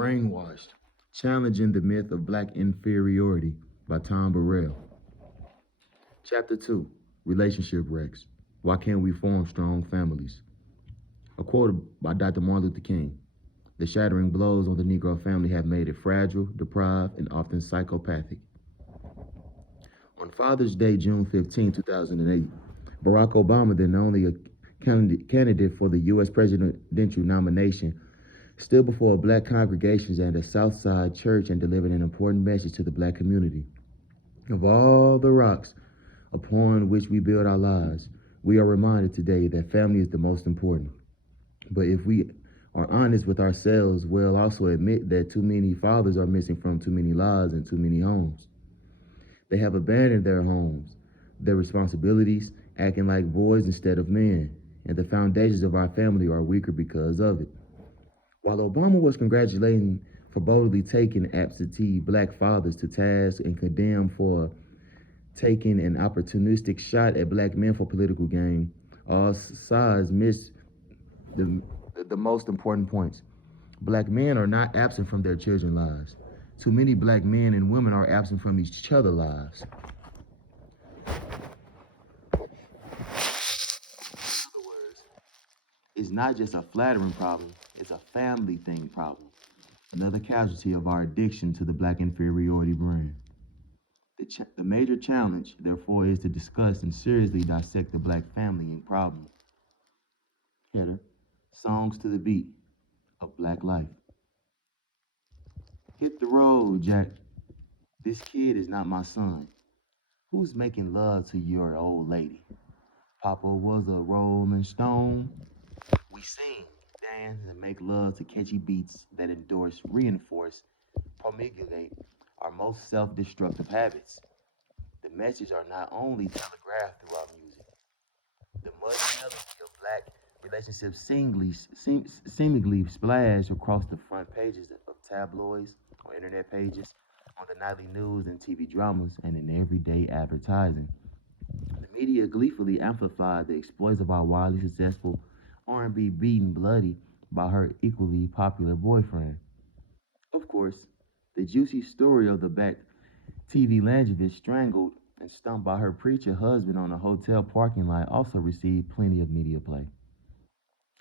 Brainwashed, Challenging the Myth of Black Inferiority by Burrell. Chapter 2, Relationship Wrecks. Why Can't We Form Strong Families? A quote by Dr. Martin Luther King. The shattering blows on the Negro family have made it fragile, deprived, and often psychopathic. On Father's Day, June 15, 2008, Barack Obama, then only a candidate for the U.S. presidential nomination, stood before black congregations at a Southside church and delivered an important message to the black community. Of all the rocks upon which we build our lives, we are reminded today that family is the most important. But if we are honest with ourselves, we'll also admit that too many fathers are missing from too many lives and too many homes. They have abandoned their homes, their responsibilities, acting like boys instead of men, and the foundations of our family are weaker because of it. While Obama was congratulating for boldly taking absentee black fathers to task and condemned for taking an opportunistic shot at black men for political gain, all sides missed the most important points. Black men are not absent from their children's lives. Too many black men and women are absent from each other's lives. In other words, it's not just a flattering problem, it's a family thing problem. Another casualty of our addiction to the black inferiority brand. The major challenge, therefore, is to discuss and seriously dissect the black family and problem. Header, songs to the beat of black life. Hit the road, Jack. This kid is not my son. Who's making love to your old lady? Papa was a rolling stone. We sing, dance, and make love to catchy beats that endorse, reinforce, promulgate our most self-destructive habits. The messages are not only telegraphed through our music. The muddy melody of black relationships seemingly splash across the front pages of tabloids or internet pages, on the nightly news and TV dramas, and in everyday advertising. The media gleefully amplified the exploits of our wildly successful R&B beaten bloody by her equally popular boyfriend. Of course, the juicy story of the black TV Langevich strangled and stumped by her preacher husband on a hotel parking lot also received plenty of media play.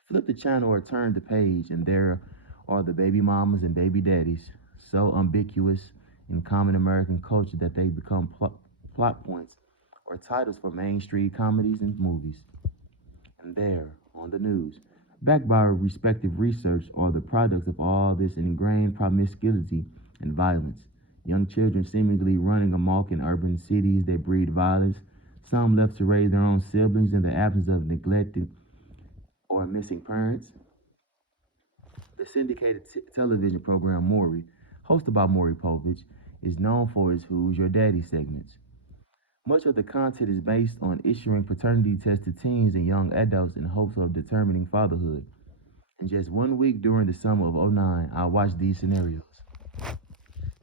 Flip the channel or turn the page, and there are the baby mamas and baby daddies, so ubiquitous in common American culture that they become plot points or titles for mainstream comedies and movies. And there, on the news, backed by respective research, are the products of all this ingrained promiscuity and violence. Young children seemingly running amok in urban cities that breed violence, some left to raise their own siblings in the absence of neglected or missing parents. The syndicated television program Maury, hosted by Maury Povich, is known for its Who's Your Daddy segments. Much of the content is based on issuing paternity tests to teens and young adults in hopes of determining fatherhood. In just 1 week during the summer of '09, I watched these scenarios.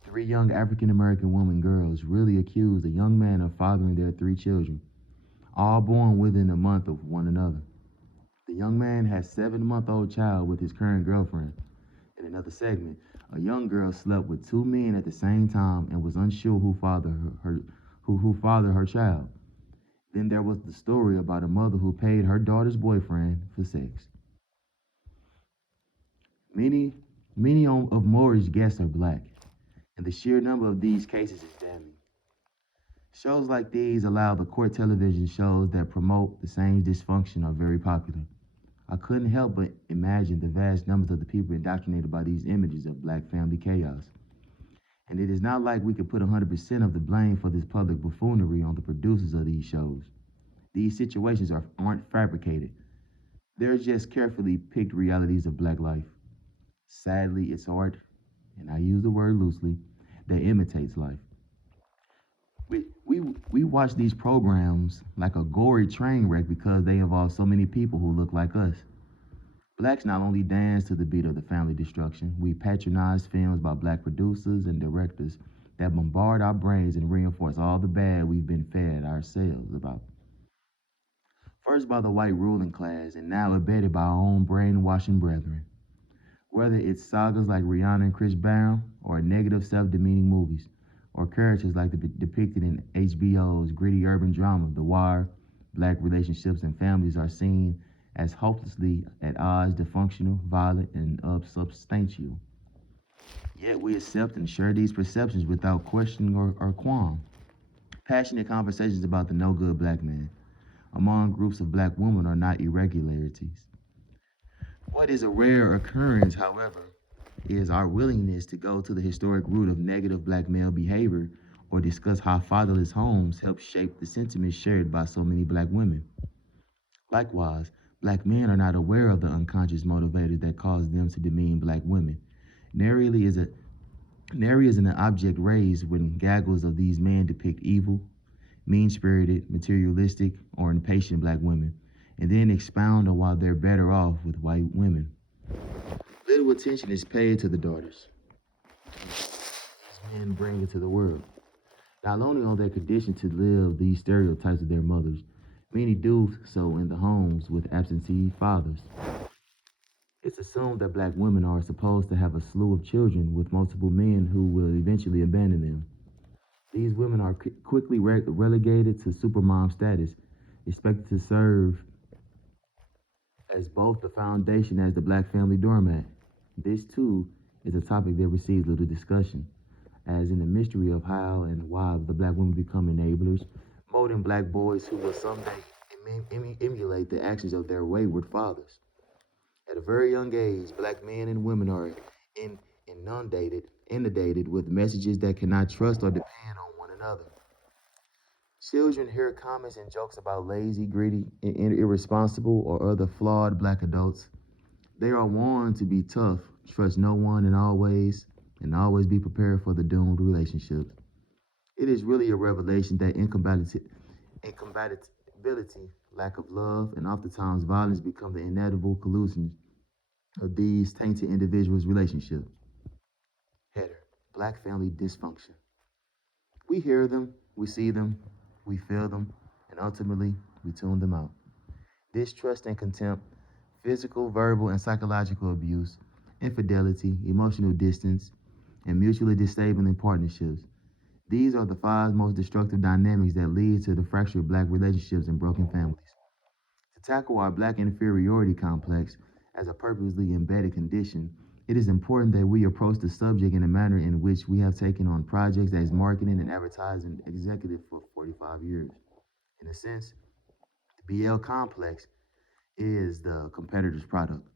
3 young African-American women girls really accused a young man of fathering their 3 children, all born within a month of one another. The young man has a 7-month-old child with his current girlfriend. In another segment, a young girl slept with 2 men at the same time and was unsure who fathered her child. Then there was the story about a mother who paid her daughter's boyfriend for sex. Many of Maury's guests are black, and the sheer number of these cases is damning. Shows like these allow the court television shows that promote the same dysfunction are very popular. I couldn't help but imagine the vast numbers of the people indoctrinated by these images of black family chaos. And it is not like we could put 100% of the blame for this public buffoonery on the producers of these shows. These situations aren't fabricated. They're just carefully picked realities of black life. Sadly, it's art, and I use the word loosely, that imitates life. We watch these programs like a gory train wreck because they involve so many people who look like us. Blacks not only dance to the beat of the family destruction, we patronize films by black producers and directors that bombard our brains and reinforce all the bad we've been fed ourselves about. First by the white ruling class, and now abetted by our own brainwashing brethren. Whether it's sagas like Rihanna and Chris Brown, or negative self-demeaning movies, or characters like the depicted in HBO's gritty urban drama, The Wire, black relationships and families are seen as hopelessly at odds, dysfunctional, violent, and unsubstantial. Yet we accept and share these perceptions without questioning or qualm. Passionate conversations about the no good black man among groups of black women are not irregularities. What is a rare occurrence, however, is our willingness to go to the historic root of negative black male behavior or discuss how fatherless homes help shape the sentiments shared by so many black women. Likewise, black men are not aware of the unconscious motivators that cause them to demean black women. Nary is a Nary is an object raised when gaggles of these men depict evil, mean-spirited, materialistic, or impatient black women, and then expound on why they're better off with white women. Little attention is paid to the daughters these men bring into the world. Not only are they conditioned to live these stereotypes of their mothers, many do so in the homes with absentee fathers. It's assumed that black women are supposed to have a slew of children with multiple men who will eventually abandon them. These women are quickly relegated to supermom status, expected to serve as both the foundation as the black family doormat. This, too, is a topic that receives little discussion, as in the mystery of how and why the black women become enablers, molding black boys who will someday emulate the actions of their wayward fathers. At a very young age, black men and women are inundated with messages that cannot trust or depend on one another. Children hear comments and jokes about lazy, greedy, and irresponsible or other flawed black adults. They are warned to be tough, trust no one and always be prepared for the doomed relationships. It is really a revelation that incompatibility, lack of love, and oftentimes violence become the inevitable collusion of these tainted individuals' relationships. Header, black family dysfunction. We hear them, we see them, we feel them, and ultimately we tune them out. Distrust and contempt, physical, verbal, and psychological abuse, infidelity, emotional distance, and mutually disabling partnerships. These are the five most destructive dynamics that lead to the fractured black relationships and broken families. To tackle our black inferiority complex as a purposely embedded condition, it is important that we approach the subject in a manner in which we have taken on projects as marketing and advertising executive for 45 years. In a sense, the BL complex is the competitor's product.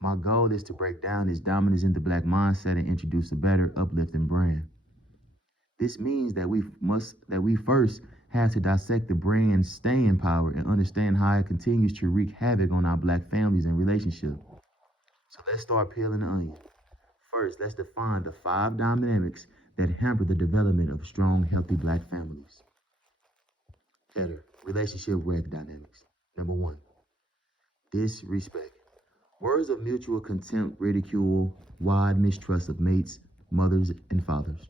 My goal is to break down this dominance in the black mindset and introduce a better, uplifting brand. This means that we first have to dissect the brand's staying power and understand how it continues to wreak havoc on our black families and relationships. So let's start peeling the onion. First, let's define the five dynamics that hamper the development of strong, healthy black families. Header, relationship wreck dynamics. Number one, disrespect. Words of mutual contempt, ridicule, wide mistrust of mates, mothers, and fathers.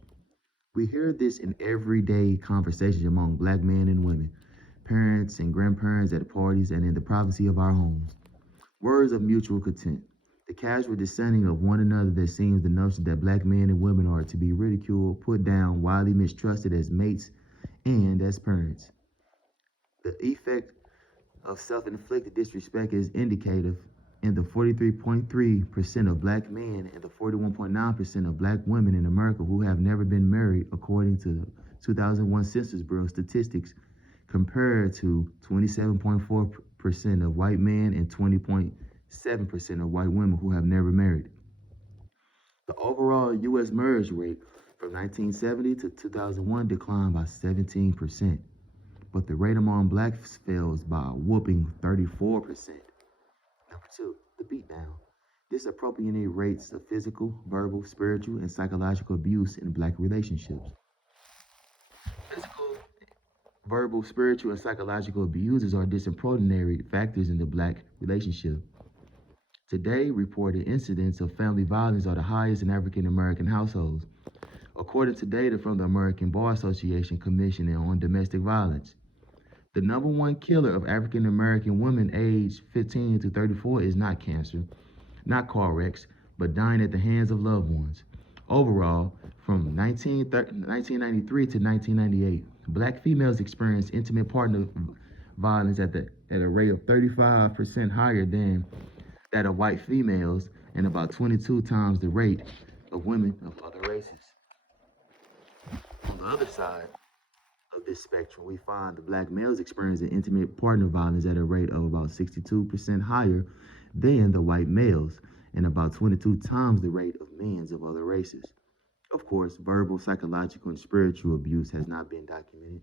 We hear this in everyday conversations among black men and women, parents and grandparents at parties and in the privacy of our homes. Words of mutual contempt. The casual dissenting of one another that seems the notion that black men and women are to be ridiculed, put down, widely mistrusted as mates and as parents. The effect of self-inflicted disrespect is indicative in the 43.3% of black men and the 41.9% of black women in America who have never been married, according to the 2001 Census Bureau statistics, compared to 27.4% of white men and 20.7% of white women who have never married. The overall U.S. marriage rate from 1970 to 2001 declined by 17%, but the rate among blacks fell by a whooping 34%. Number two, the beatdown. This appropriately rates of physical, verbal, spiritual, and psychological abuse in black relationships. Physical, verbal, spiritual, and psychological abuses are disciplinary factors in the black relationship. Today, reported incidents of family violence are the highest in African American households, according to data from the American Bar Association Commission on Domestic Violence. The number one killer of African American women aged 15 to 34 is not cancer, not car wrecks, but dying at the hands of loved ones. Overall, from 1993 to 1998, black females experienced intimate partner violence at a rate of 35% higher than that of white females and about 22 times the rate of women of other races. On the other side of this spectrum, we find the black males experiencing intimate partner violence at a rate of about 62% higher than the white males and about 22 times the rate of men of other races. Of course, verbal, psychological, and spiritual abuse has not been documented,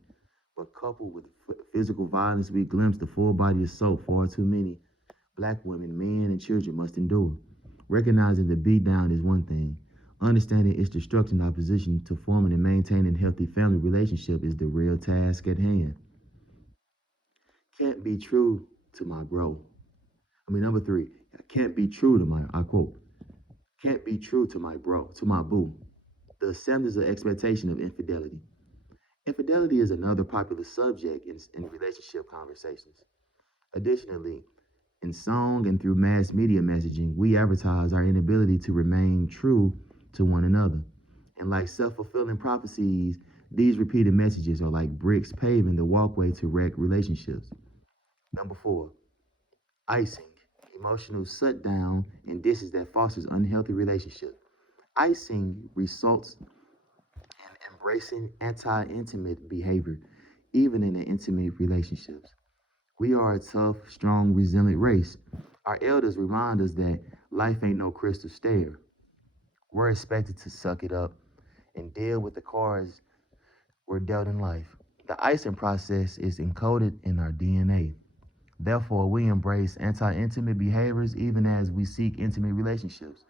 but coupled with physical violence, we glimpse the full body assault far too many black women, men, and children must endure. Recognizing the beatdown is one thing. Understanding its destructive opposition to forming and maintaining healthy family relationship is the real task at hand. Can't be true to my bro. Number three, can't be true to my, I quote, can't be true to my bro, to my boo. The standards of expectation of infidelity. Infidelity is another popular subject in relationship conversations. Additionally, in song and through mass media messaging, we advertise our inability to remain true to one another. And like self-fulfilling prophecies, these repeated messages are like bricks paving the walkway to wreck relationships. Number four, icing, emotional shutdown, and this is that fosters unhealthy relationship. Icing results in embracing anti-intimate behavior, even in intimate relationships. We are a tough, strong, resilient race. Our elders remind us that life ain't no crystal stair. We're expected to suck it up and deal with the cards we're dealt in life. The icing process is encoded in our DNA. Therefore, we embrace anti intimate behaviors even as we seek intimate relationships.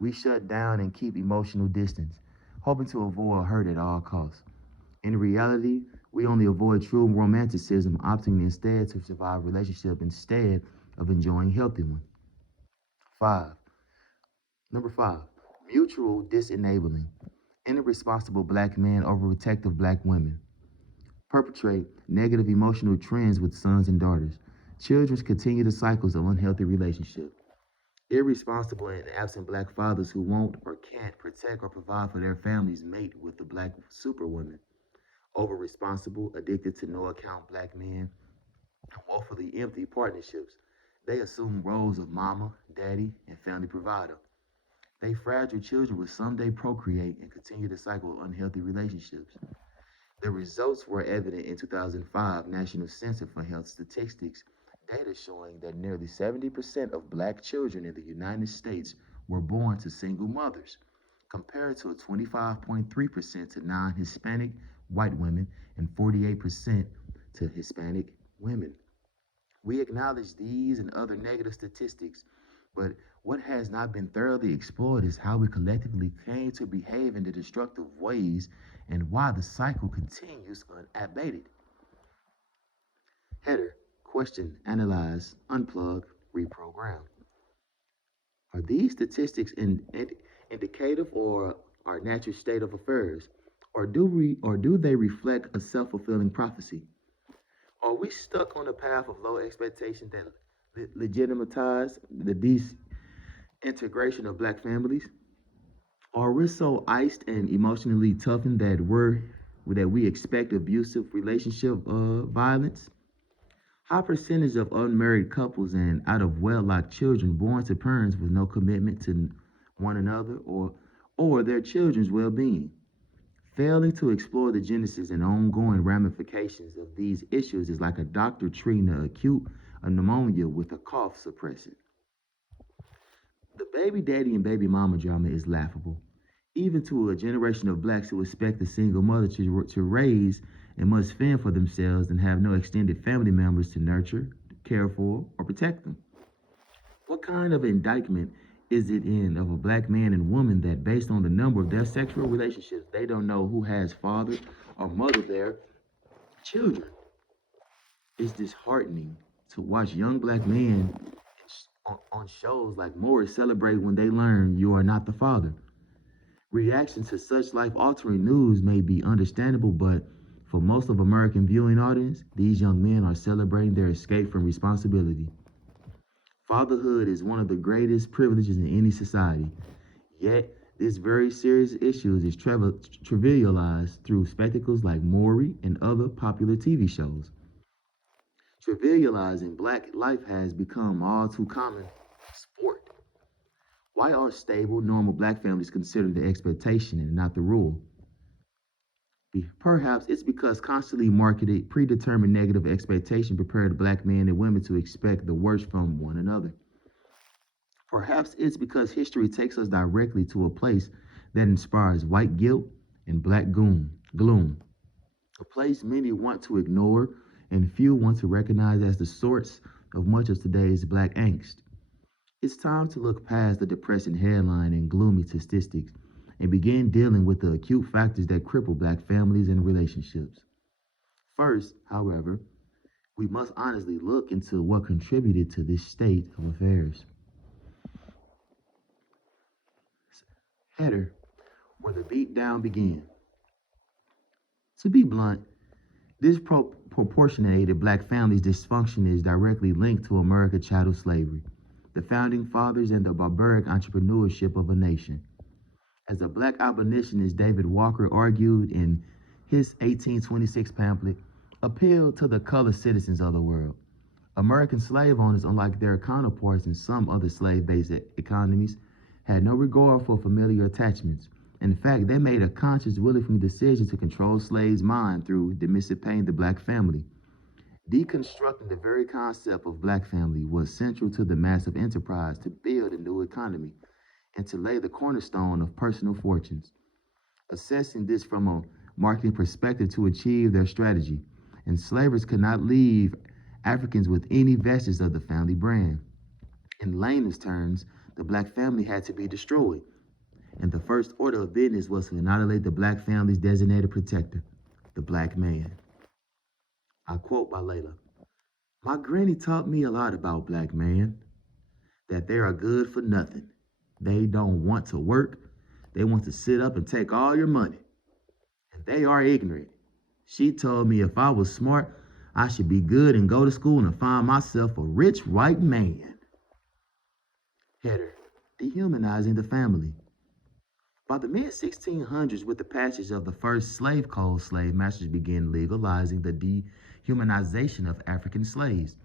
We shut down and keep emotional distance, hoping to avoid hurt at all costs. In reality, we only avoid true romanticism, opting instead to survive relationship instead of enjoying healthy one. Five. Number five, mutual disenabling. Irresponsible black men overprotective black women. Perpetrate negative emotional trends with sons and daughters. Children continue the cycles of unhealthy relationship. Irresponsible and absent black fathers who won't or can't protect or provide for their families mate with the black superwomen. Over responsible, addicted to no account black men, and woefully empty partnerships. They assume roles of mama, daddy, and family provider. They fragile children will someday procreate and continue the cycle of unhealthy relationships. The results were evident in 2005 National Center for Health Statistics, data showing that nearly 70% of black children in the United States were born to single mothers, compared to 25.3% to non-Hispanic white women and 48% to Hispanic women. We acknowledge these and other negative statistics, but what has not been thoroughly explored is how we collectively came to behave in the destructive ways and why the cycle continues unabated. Header, question, analyze, unplug, reprogram. Are these statistics indicative or our natural state of affairs? Or do they reflect a self-fulfilling prophecy? Are we stuck on a path of low expectation that legitimize the disintegration of black families? Are we so iced and emotionally toughened that we expect abusive relationship violence? High percentage of unmarried couples and out of wedlock children born to parents with no commitment to one another or their children's well-being. Failing to explore the genesis and ongoing ramifications of these issues is like a doctor treating an acute pneumonia with a cough suppressant. The baby daddy and baby mama drama is laughable, even to a generation of blacks who expect a single mother to raise and must fend for themselves and have no extended family members to nurture, care for, or protect them. What kind of indictment is it in of a black man and woman that based on the number of their sexual relationships, they don't know who has father or mother their children? It's disheartening to watch young black men on shows like Morris celebrate when they learn you are not the father. Reaction to such life-altering news may be understandable, but for most of American viewing audience, these young men are celebrating their escape from responsibility. Fatherhood is one of the greatest privileges in any society. Yet, this very serious issue is trivialized through spectacles like Maury and other popular TV shows. Trivializing black life has become all too common sport. Why are stable, normal black families considered the expectation and not the rule? Perhaps it's because constantly marketed, predetermined negative expectation prepared black men and women to expect the worst from one another. Perhaps it's because history takes us directly to a place that inspires white guilt and black gloom, a place many want to ignore and few want to recognize as the source of much of today's black angst. It's time to look past the depressing headline and gloomy statistics and begin dealing with the acute factors that cripple black families and relationships. First, however, we must honestly look into what contributed to this state of affairs. Header, where the beatdown began. To be blunt, disproportionated black families' dysfunction is directly linked to America's chattel slavery, the founding fathers, and the barbaric entrepreneurship of a nation. As a black abolitionist David Walker argued in his 1826 pamphlet, appealed to the colored citizens of the world. American slave owners, unlike their counterparts in some other slave-based economies, had no regard for familiar attachments. In fact, they made a conscious, willful decision to control slaves' mind through domesticating the black family. Deconstructing the very concept of black family was central to the massive enterprise to build a new economy and to lay the cornerstone of personal fortunes. Assessing this from a marketing perspective to achieve their strategy, enslavers could not leave Africans with any vestige of the family brand. In layman's terms, the black family had to be destroyed, and the first order of business was to annihilate the black family's designated protector, the black man. I quote by Layla. My granny taught me a lot about black man, that they are good for nothing. They don't want to work. They want to sit up and take all your money. And they are ignorant. She told me if I was smart, I should be good and go to school and find myself a rich white man. Header, Dehumanizing the Family. By the mid 1600s, with the passage of the first slave code, slave masters began legalizing the dehumanization of African slaves.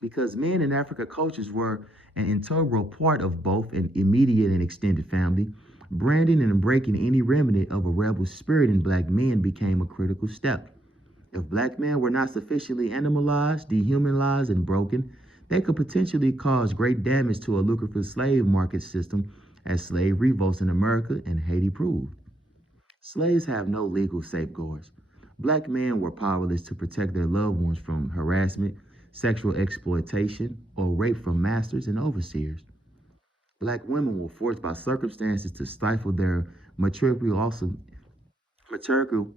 Because men in African cultures were an integral part of both an immediate and extended family, branding and breaking any remnant of a rebel spirit in black men became a critical step. If black men were not sufficiently animalized, dehumanized, and broken, they could potentially cause great damage to a lucrative slave market system, as slave revolts in America and Haiti proved. Slaves have no legal safeguards. Black men were powerless to protect their loved ones from harassment, sexual exploitation, or rape from masters and overseers. Black women were forced by circumstances to stifle their matriarchal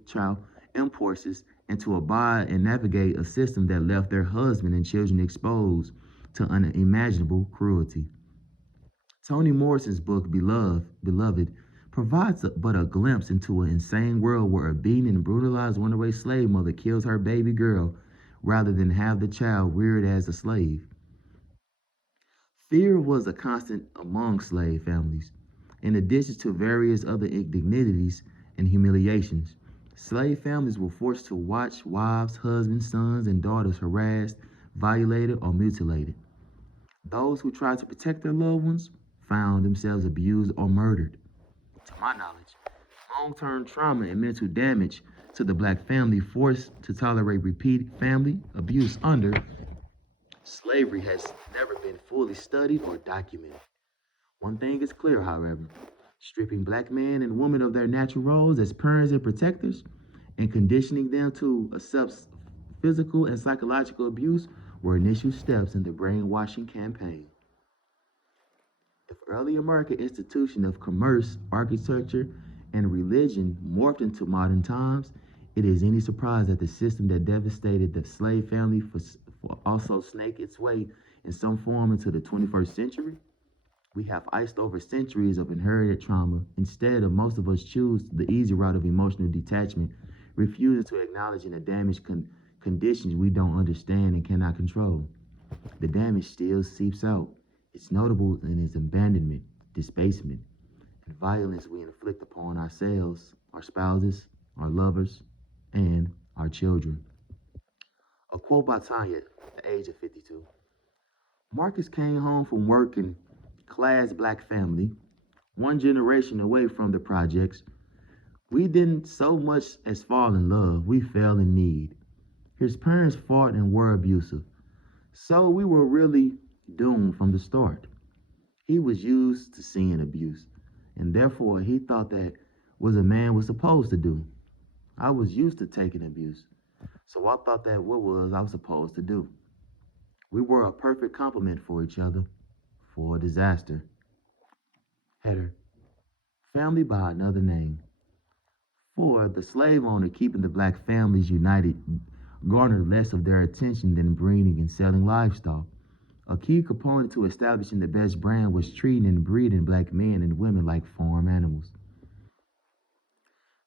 child impulses and to abide and navigate a system that left their husband and children exposed to unimaginable cruelty. Toni Morrison's book, Beloved, provides but a glimpse into an insane world where a beaten and brutalized runaway slave mother kills her baby girl rather than have the child reared as a slave. Fear was a constant among slave families. In addition to various other indignities and humiliations, slave families were forced to watch wives, husbands, sons, and daughters harassed, violated, or mutilated. Those who tried to protect their loved ones found themselves abused or murdered. To my knowledge, long-term trauma and mental damage to the black family forced to tolerate repeated family abuse under slavery has never been fully studied or documented. One thing is clear, however, stripping black men and women of their natural roles as parents and protectors and conditioning them to accept physical and psychological abuse were initial steps in the brainwashing campaign. If early American institutions of commerce, architecture, and religion morphed into modern times, it is any surprise that the system that devastated the slave family for also snake its way in some form into the 21st century. We have iced over centuries of inherited trauma. Instead of most of us choose the easy route of emotional detachment, refusing to acknowledge the damaged conditions we don't understand and cannot control. The damage still seeps out. It's notable in its abandonment, disbasement, and violence we inflict upon ourselves, our spouses, our lovers, and our children. A quote by Tanya at the age of 52. Marcus came home from work in class black family, one generation away from the projects. We didn't so much as fall in love, we fell in need. His parents fought and were abusive, so we were really doomed from the start. He was used to seeing abuse, and therefore he thought that was a man was supposed to do. I was used to taking abuse, so I thought that what was I was supposed to do. We were a perfect complement for each other, for a disaster. Header. Family by another name. For the slave owner keeping the black families united garnered less of their attention than breeding and selling livestock. A key component to establishing the best brand was treating and breeding black men and women like farm animals.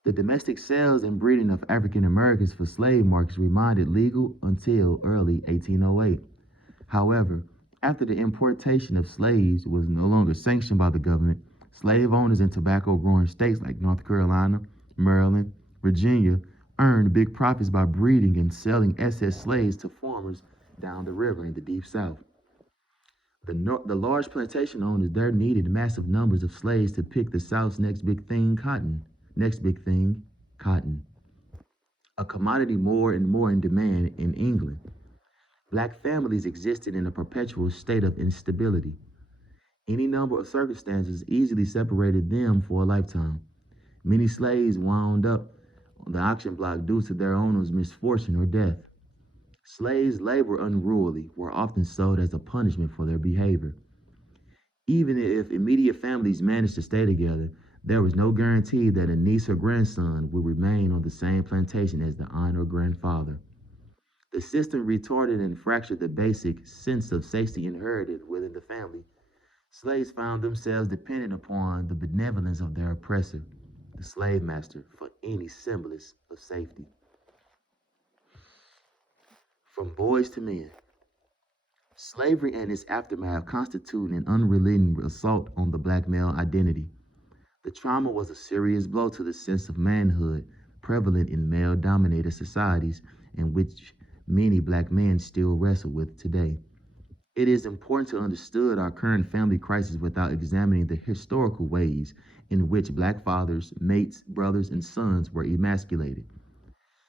The domestic sales and breeding of African Americans for slave markets remained legal until early 1808. However, after the importation of slaves was no longer sanctioned by the government, slave owners in tobacco growing states like North Carolina, Maryland, Virginia earned big profits by breeding and selling excess slaves to farmers down the river in the deep south. The large plantation owners there needed massive numbers of slaves to pick the South's next big thing, cotton. Next big thing, cotton. A commodity more and more in demand in England. Black families existed in a perpetual state of instability. Any number of circumstances easily separated them for a lifetime. Many slaves wound up on the auction block due to their owner's misfortune or death. Slaves labor unruly, were often sold as a punishment for their behavior. Even if immediate families managed to stay together, there was no guarantee that a niece or grandson would remain on the same plantation as the aunt or grandfather. The system retarded and fractured the basic sense of safety inherited within the family. Slaves found themselves dependent upon the benevolence of their oppressor, the slave master, for any semblance of safety. From boys to men, slavery and its aftermath constitute an unrelenting assault on the black male identity. The trauma was a serious blow to the sense of manhood prevalent in male dominated societies in which many black men still wrestle with today. It is important to understand our current family crisis without examining the historical ways in which black fathers, mates, brothers, and sons were emasculated.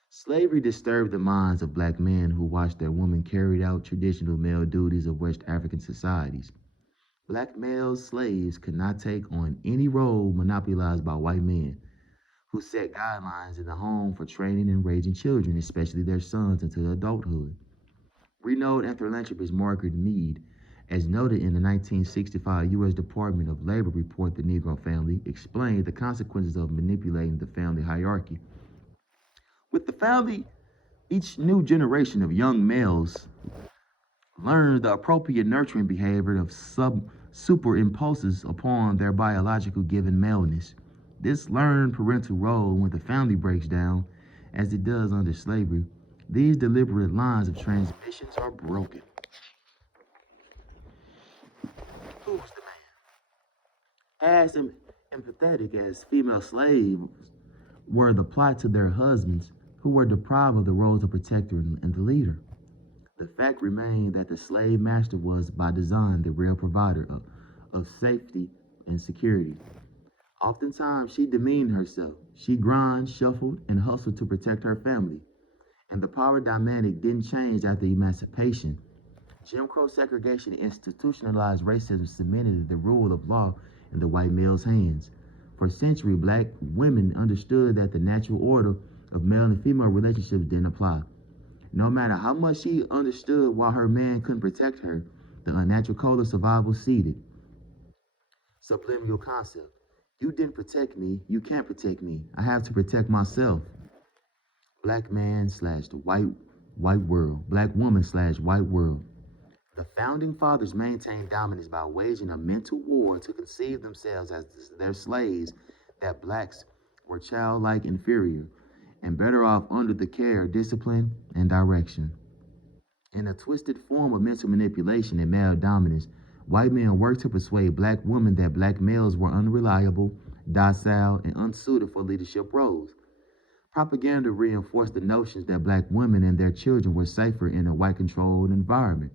Slavery disturbed the minds of black men who watched their women carry out traditional male duties of West African societies. Black male slaves could not take on any role monopolized by white men, who set guidelines in the home for training and raising children, especially their sons, into adulthood. Renowned anthropologist Margaret Mead, as noted in the 1965 U.S. Department of Labor report, The Negro Family, explained the consequences of manipulating the family hierarchy. With the family, each new generation of young males learn the appropriate nurturing behavior of superimposes upon their biological given maleness. This learned parental role, when the family breaks down, as it does under slavery, these deliberate lines of transmissions are broken. Who's the man? As empathetic as female slaves were the plight to their husbands, who were deprived of the roles of protector and the leader. The fact remained that the slave master was, by design, the real provider of safety and security. Oftentimes, she demeaned herself. She grind, shuffled, and hustled to protect her family. And the power dynamic didn't change after emancipation. Jim Crow segregation and institutionalized racism cemented the rule of law in the white male's hands. For centuries, black women understood that the natural order of male and female relationships didn't apply. No matter how much she understood why her man couldn't protect her, the unnatural code of survival ceded. Subliminal concept. You didn't protect me, you can't protect me. I have to protect myself. Black man slash the white world. Black woman slash white world. The founding fathers maintained dominance by waging a mental war to conceive themselves as their slaves, that blacks were childlike inferior and better off under the care, discipline, and direction. In a twisted form of mental manipulation and male dominance, white men worked to persuade black women that black males were unreliable, docile, and unsuited for leadership roles. Propaganda reinforced the notions that black women and their children were safer in a white controlled environment.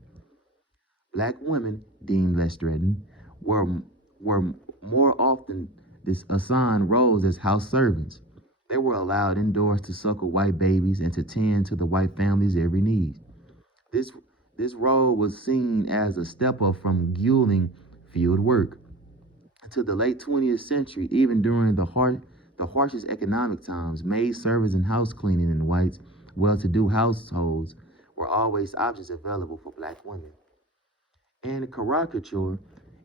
Black women, deemed less threatened, were, were more often assigned roles as house servants. They were allowed indoors to suckle white babies and to tend to the white family's every need. This, this role was seen as a step up from grueling field work. Until the late 20th century, even during the harshest economic times, maid service and house cleaning in whites, well-to-do households were always options available for black women. In caricature,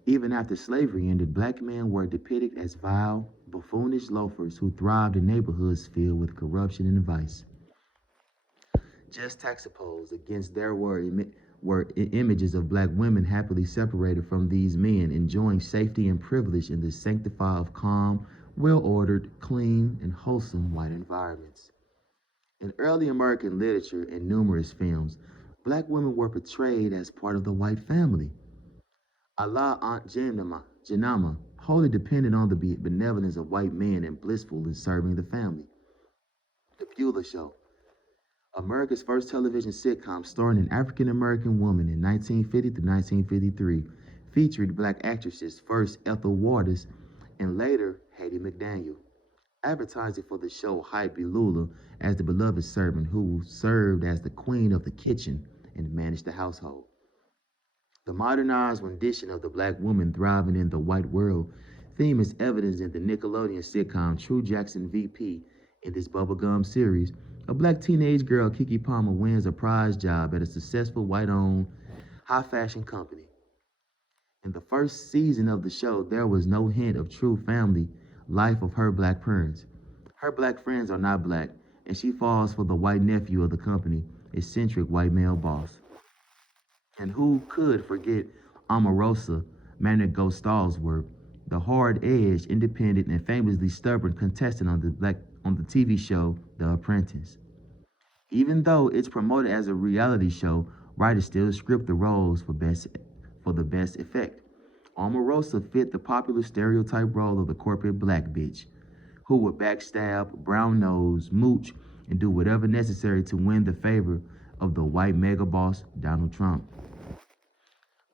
even after slavery ended, black men were depicted as vile, buffoonish loafers who thrived in neighborhoods filled with corruption and vice. Just taxaposed against there were images of black women happily separated from these men, enjoying safety and privilege in the sanctified of calm, well-ordered, clean, and wholesome white environments. In early American literature and numerous films, black women were portrayed as part of the white family. Allah Aunt Janama, wholly dependent on the benevolence of white men and blissful in serving the family. The Beulah Show, America's first television sitcom starring an African American woman in 1950 to 1953, featured black actresses first Ethel Waters and later Hattie McDaniel. Advertising for the show hyped Beulah as the beloved servant who served as the queen of the kitchen and managed the household. The modernized rendition of the black woman thriving in the white world theme is evident in the Nickelodeon sitcom True Jackson VP. In this bubblegum series, a black teenage girl, Kiki Palmer, wins a prize job at a successful white-owned high-fashion company. In the first season of the show, there was no hint of true family life of her black parents. Her black friends are not black, and she falls for the white nephew of the company, eccentric white male boss. And who could forget Omarosa Manigault Stallsworth, the hard-edged, independent, and famously stubborn contestant on the TV show The Apprentice. Even though it's promoted as a reality show, writers still script the roles for the best effect. Omarosa fit the popular stereotype role of the corporate black bitch, who would backstab, brown nose, mooch, and do whatever necessary to win the favor of the white mega boss, Donald Trump.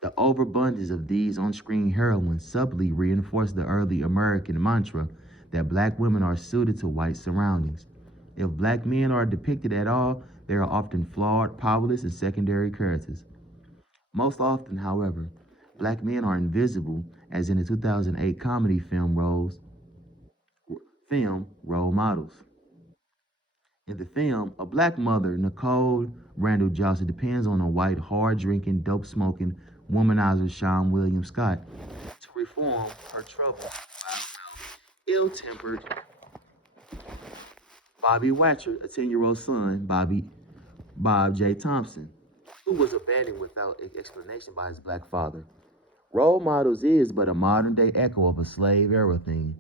The overabundance of these on-screen heroines subtly reinforced the early American mantra that black women are suited to white surroundings. If black men are depicted at all, they are often flawed, powerless, and secondary characters. Most often, however, black men are invisible, as in the 2008 comedy film Role Models. In the film, a black mother, Nicole Randall Johnson, depends on a white, hard-drinking, dope-smoking womanizer, Sean William Scott, to reform her troubled, ill-tempered Bobby Watcher, a 10-year-old son, Bob J. Thompson, who was abandoned without explanation by his black father. Role Models is but a modern-day echo of a slave-era theme.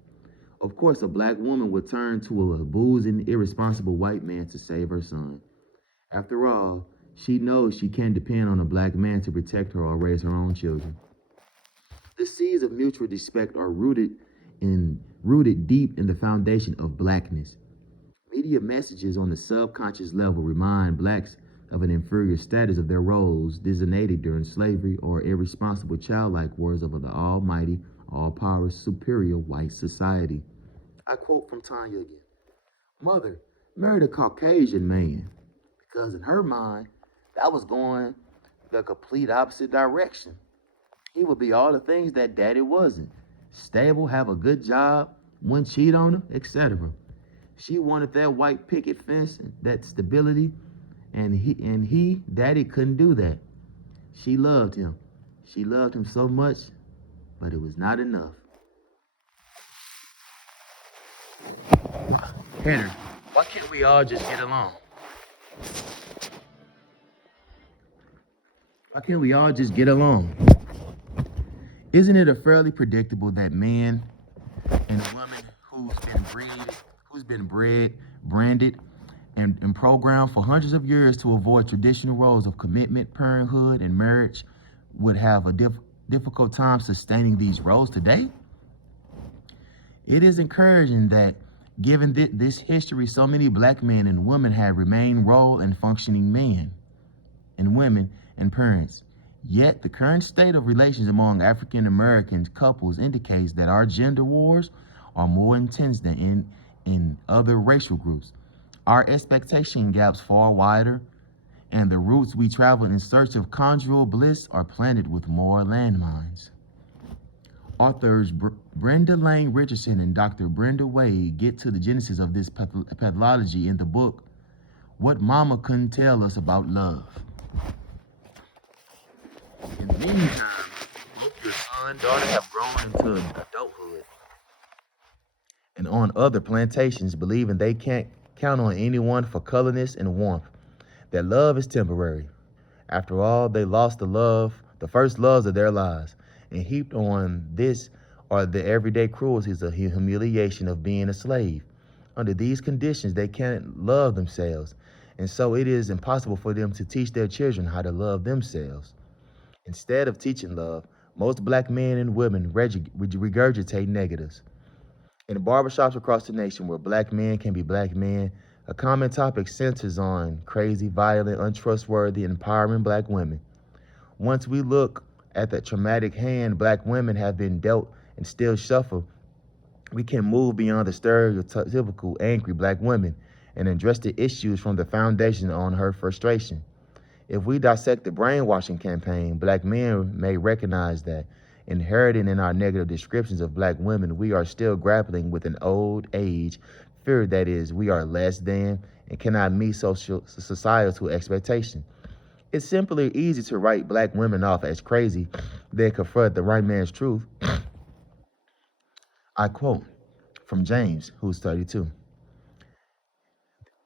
Of course, a black woman would turn to a boozing, irresponsible white man to save her son. After all, she knows she can't depend on a black man to protect her or raise her own children. The seeds of mutual respect are rooted deep in the foundation of blackness. Media messages on the subconscious level remind blacks of an inferior status of their roles designated during slavery or irresponsible childlike words of the almighty, all-powerful, superior white society. I quote from Tanya again. Mother married a Caucasian man because in her mind, that was going the complete opposite direction. He would be all the things that daddy wasn't. Stable, have a good job, wouldn't cheat on her, etc. She wanted that white picket fence, that stability, and daddy couldn't do that. She loved him. She loved him so much, but it was not enough. Henry, why can't we all just get along? Why can't we all just get along? Isn't it fairly predictable that man and woman who's been bred, branded, and programmed for hundreds of years to avoid traditional roles of commitment, parenthood, and marriage would have a difficult time sustaining these roles today. It is encouraging that, given this history, so many black men and women have remained role and functioning men and women and parents. Yet, the current state of relations among African American couples indicates that our gender wars are more intense than in other racial groups. Our expectation gaps far wider, and the routes we travel in search of conjugal bliss are planted with more landmines. Authors Brenda Lane Richardson and Dr. Brenda Wade get to the genesis of this pathology in the book, What Mama Couldn't Tell Us About Love. In the meantime, both your son and daughter have grown into adulthood and on other plantations, believing they can't count on anyone for colorness and warmth, that love is temporary. After all, they lost the first loves of their lives, and heaped on this are the everyday cruelties of humiliation of being a slave. Under these conditions, they can't love themselves, and so it is impossible for them to teach their children how to love themselves. Instead of teaching love, most black men and women regurgitate negatives. In barbershops across the nation where black men can be black men, a common topic centers on crazy, violent, untrustworthy, and empowering black women. Once we look at the traumatic hand black women have been dealt and still suffer, we can move beyond the stereotypical angry black women and address the issues from the foundation on her frustration. If we dissect the brainwashing campaign, black men may recognize that inherited in our negative descriptions of black women, we are still grappling with an old age fear that is, we are less than and cannot meet societal expectation. It's simply easy to write black women off as crazy than confront the right man's truth. I quote from James, who's 32.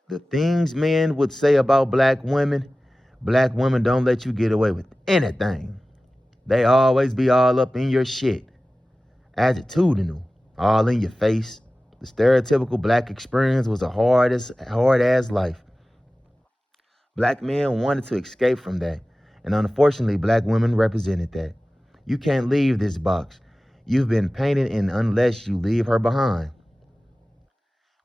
The things men would say about black women don't let you get away with anything. They always be all up in your shit, attitudinal, all in your face. The stereotypical black experience was a hard ass life. Black men wanted to escape from that, and unfortunately, black women represented that. You can't leave this box. You've been painted in unless you leave her behind.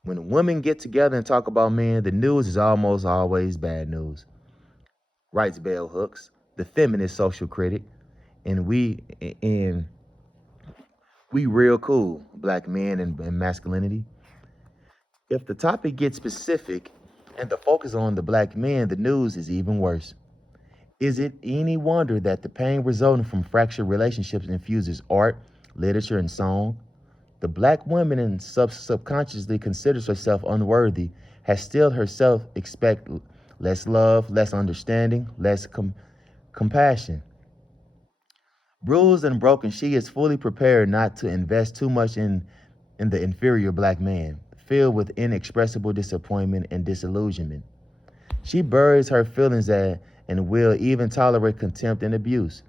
When women get together and talk about men, the news is almost always bad news. Writes Bell Hooks, the feminist social critic, and we real cool, black men and masculinity. If the topic gets specific and the focus on the black men, the news is even worse. Is it any wonder that the pain resulting from fractured relationships infuses art, literature, and song? The black woman and subconsciously considers herself unworthy, has still herself expect less love, less understanding, less compassion. Bruised and broken, she is fully prepared not to invest too much in the inferior black man, filled with inexpressible disappointment and disillusionment. She buries her feelings and will even tolerate contempt and abuse.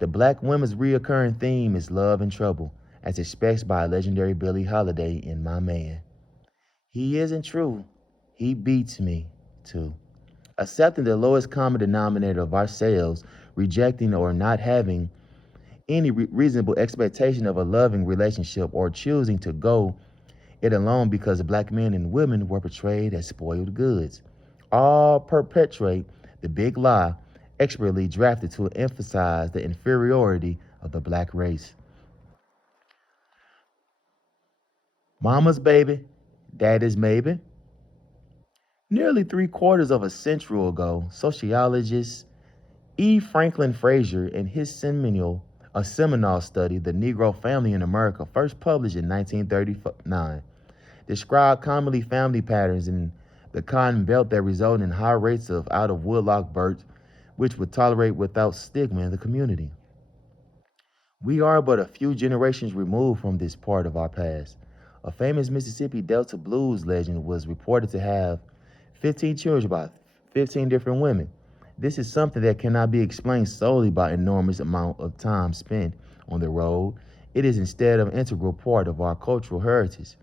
The black woman's reoccurring theme is love and trouble, as expressed by legendary Billie Holiday in My Man. He isn't true. He beats me, too. Accepting the lowest common denominator of ourselves, rejecting or not having any reasonable expectation of a loving relationship, or choosing to go it alone because black men and women were portrayed as spoiled goods. All perpetrate the big lie expertly drafted to emphasize the inferiority of the black race. Mama's baby, daddy's maybe. Nearly 3/4 of a century ago, sociologist E. Franklin Frazier, in his seminal study, The Negro Family in America, first published in 1939, described commonly family patterns in the Cotton Belt that result in high rates of out-of-wedlock births, which would tolerate without stigma in the community. We are but a few generations removed from this part of our past. A famous Mississippi Delta blues legend was reported to have 15 children by 15 different women. This is something that cannot be explained solely by enormous amount of time spent on the road. It is instead an integral part of our cultural heritage.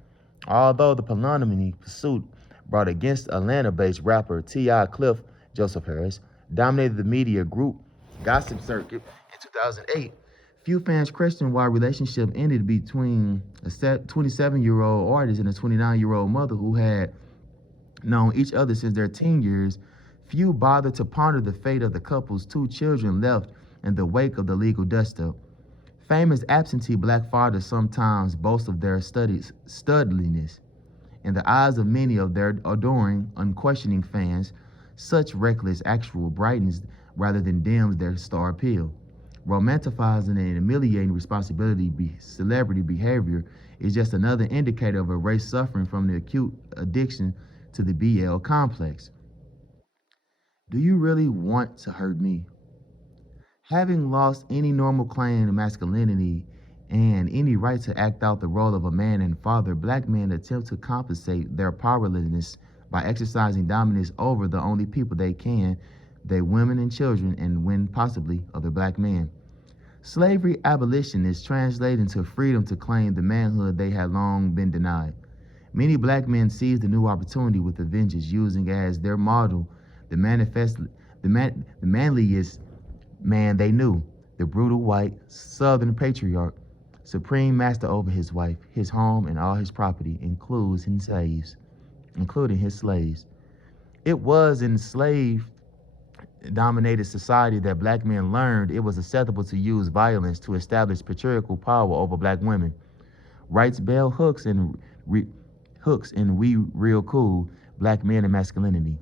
Although the polynomy pursuit brought against Atlanta-based rapper T.I. Cliff Joseph Harris dominated the media group gossip circuit in 2008. Few fans questioned why relationship ended between a 27-year-old artist and a 29-year-old mother who had known each other since their teen years. Few bothered to ponder the fate of the couple's two children left in the wake of the legal dust-up. Famous absentee black fathers sometimes boast of their studliness. In the eyes of many of their adoring, unquestioning fans, such reckless actual brightens rather than dims their star appeal. Romanticizing and humiliating celebrity behavior is just another indicator of a race suffering from the acute addiction to the BL complex. Do you really want to hurt me? Having lost any normal claim to masculinity and any right to act out the role of a man and father, black men attempt to compensate their powerlessness by exercising dominance over the only people they can, their women and children, and when possibly other black men. Slavery abolition is translated into freedom to claim the manhood they had long been denied. Many black men seized the new opportunity with a vengeance, using as their model the manliest man they knew, the brutal white Southern patriarch, supreme master over his wife, his home, and all his property, including his slaves. It was in slave-dominated society that black men learned it was acceptable to use violence to establish patriarchal power over black women. Writes Bell Hooks and We Real Cool, Black Men and Masculinity.